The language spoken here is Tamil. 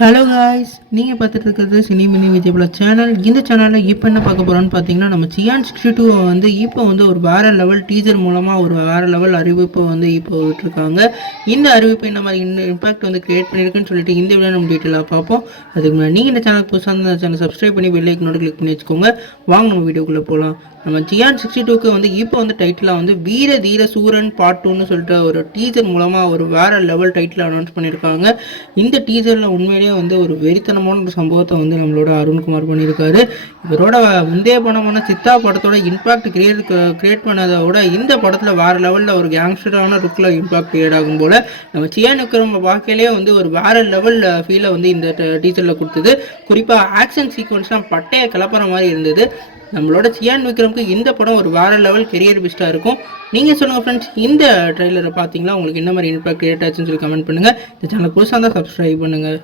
ஹலோ காய்ஸ், நீங்கள் பார்த்துட்டு இருக்கிறது சினி மினி விஜயபுலா சேனல். இந்த சேனலில் இப்போ என்ன பார்க்க போகிறோன்னு பார்த்தீங்கன்னா, நம்ம சியான் 62 வந்து இப்போ வந்து ஒரு வேறு லெவல் டீசர் மூலமாக ஒரு வேறு லெவல் அறிவிப்பை வந்து இப்போ விட்டுருக்காங்க. இந்த அறிவிப்பு என்ன மாதிரி இம்பாக்ட் வந்து கிரியேட் பண்ணியிருக்குன்னு சொல்லிட்டு இந்த வீடியோ நம்ம டீட்டெயிலாக பார்ப்போம். அதுக்கு முன்னாடி நீங்கள் இந்த சேனல் புதுசாக இந்த சேனல் சப்ஸ்கிரைப் பண்ணி பெல் ஐக்கனோட கிளிக் பண்ணி வச்சுக்கோங்க. வாங்க நம்ம வீடியோக்குள்ளே போகலாம். நம்ம சியான் 62க்கு வந்து இப்போ வந்து டைட்டிலாக வந்து வீர தீர சூரன் பார்ட் 2ன்னு சொல்லிட்டு ஒரு டீசர் மூலமாக ஒரு வேறு லெவல் டைட்டில் அனௌன்ஸ் பண்ணியிருக்காங்க. இந்த டீசரில் உண்மையிலேயே வந்து ஒரு வெறித்தனமான ஒரு சம்பவத்தை வந்து நம்மளோட அருண்குமார் பண்ணியிருக்காரு. இவரோட முந்தைய படமான சித்தா படத்தோட இம்பாக்ட் கிரியேட் பண்ணதை விட இந்த படத்தில் வேறு லெவலில் ஒரு கேங்ஸ்டரான லுக்கில் இம்பாக்ட் கிரியேட் ஆகும் போல் நம்ம சியான் விக்ரம் பார்க்கலே வந்து ஒரு வேறு லெவல் ஃபீலை வந்து இந்த டீசரில் கொடுத்தது. குறிப்பாக ஆக்ஷன் சீக்வன்ஸ்லாம் பட்டையை கிளப்புற மாதிரி இருந்தது. நம்மளோட சியான் விக்ரம்க்கு இந்த படம் ஒரு வேறு லெவல் கெரியர் பெஸ்ட்டாக இருக்கும். நீங்கள் சொல்லுங்கள் ஃப்ரெண்ட்ஸ், இந்த ட்ரெய்லரை பார்த்தீங்களா? உங்களுக்கு என்ன மாதிரி இம்பாக்ட் கிரியேட் ஆச்சுன்னு சொல்லி கமெண்ட் பண்ணுங்கள். இந்த சேனல் புதுசாக தான் சப்ஸ்கிரைப் பண்ணுங்கள்.